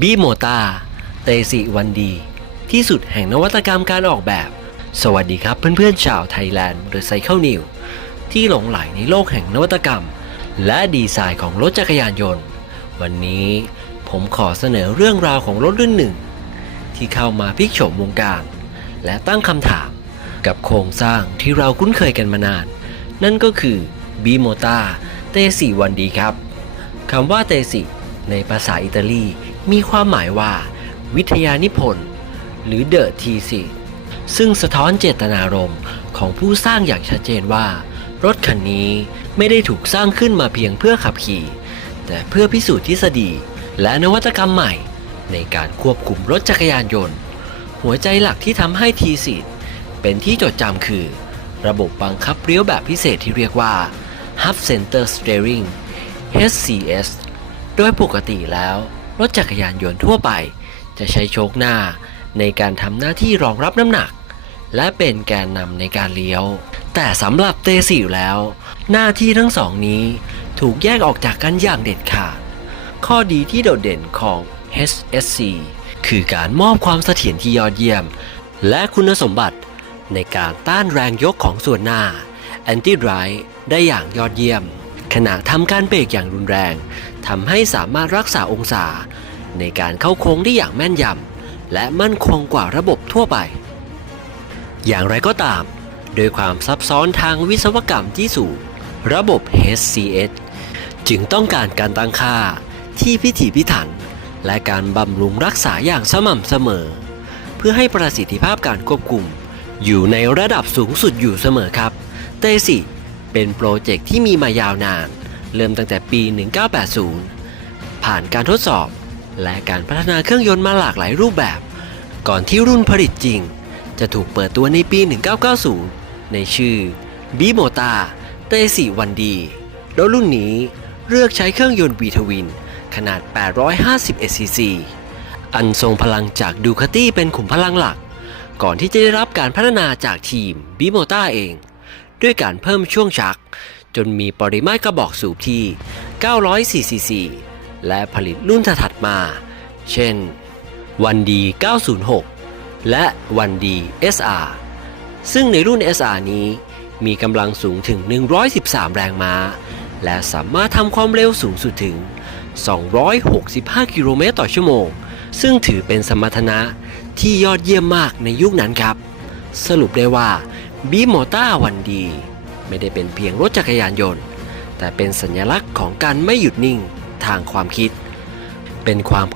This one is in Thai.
บีโมตาเตสิวันดี ที่สุดแห่งนวัตกรรมการออกแบบ สวัสดีครับเพื่อนๆชาวไทยแลนด์หรือไซเคิลนิวที่หลงไหลในโลกแห่งนวัตกรรม และดีไซน์ของรถจักรยานยนต์ วันนี้ผมขอเสนอเรื่องราวของรถรุ่นหนึ่ง ที่เข้ามาพลิกโฉมวงการ และตั้งคำถามกับโครงสร้างที่เราคุ้นเคยกันมานาน นั่นก็คือบีโมตาเตสิวันดีครับคำว่าเตสิในภาษาอิตาลี มีความหมายว่า วิทยานิพนธ์หรือเดอะทีสิซึ่งสะท้อนเจตนารมณ์ของผู้สร้างอย่างชัดเจนว่า รถคันนี้ไม่ได้ถูกสร้างขึ้นมาเพียงเพื่อขับขี่ แต่เพื่อพิสูจน์ทฤษฎี และนวัตกรรมใหม่ ในการควบคุมรถจักรยานยนต์ หัวใจหลักที่ทำให้ทีสิเป็นที่จดจำคือ ระบบบังคับเลี้ยวแบบพิเศษที่เรียกว่า Hub Center Steering HCS โดยปกติแล้ว รถจักรยานยนต์ทั่วไป จะใช้โชคหน้าในการทำหน้าที่รองรับน้ำหนัก และเป็นแกนนำในการเลี้ยว แต่สำหรับเตสิวแล้ว หน้าที่ทั้งสองนี้ถูกแยกออกจากกันอย่างเด็ดขาด ข้อดีที่โดดเด่นของ HSC คือการมอบความเสถียรที่ยอดเยี่ยม และคุณสมบัติในการต้านแรงยกของส่วนหน้า Anti Drive ได้อย่างยอดเยี่ยม ขณะทำการเบรกอย่างรุนแรงทำให้สามารถรักษาองศา ในการเข้าโค้งได้อย่างแม่นยำและมั่นคงกว่าระบบทั่วไป อย่างไรก็ตาม โดยความซับซ้อนทางวิศวกรรมที่สูงระบบ HCS จึงต้องการการตั้งค่าที่พิถีพิถัน และการบำรุงรักษาอย่างสม่ำเสมอ เพื่อให้ประสิทธิภาพการควบคุม อยู่ในระดับสูงสุดอยู่เสมอครับ เตสิ เป็นโปรเจกต์ที่มีมายาวนาน เริ่มตั้งแต่ปี 1980 ผ่านการทดสอบ และการพัฒนาเครื่องยนต์มาหลากหลายรูปแบบ ก่อนที่รุ่นผลิตจริง จะถูกเปิดตัวในปี 1990 ในชื่อ b m o t a เตสิวันดีรถรุ่นนี้เลือกใช้เครื่องยนต์วีทวินขนาด 850 cc อันทรงพลังจากดูคาตี้เป็นขุมพลังหลัก ก่อนที่จะได้รับการพัฒนาจากทีม b m o t a เอง ด้วยการเพิ่มช่วงชัก จนมีปริมาตรกระบอกสูบที่ 900 cc และผลิตรุ่นถัดมา เช่น วันดี 906 และวันดี SR ซึ่งในรุ่น SR นี้มีกำลังสูงถึง 113 แรงม้า และสามารถทำความเร็วสูงสุดถึง 265 กิโลเมตรต่อชั่วโมง ซึ่งถือเป็นสมรรถนะที่ยอดเยี่ยมมากในยุคนั้นครับ สรุปได้ว่า บีมอต้าวันดี ไม่ได้เป็นเพียงรถจักรยานยนต์ แต่เป็นสัญลักษณ์ของการไม่หยุดนิ่งทางความคิด เป็นความ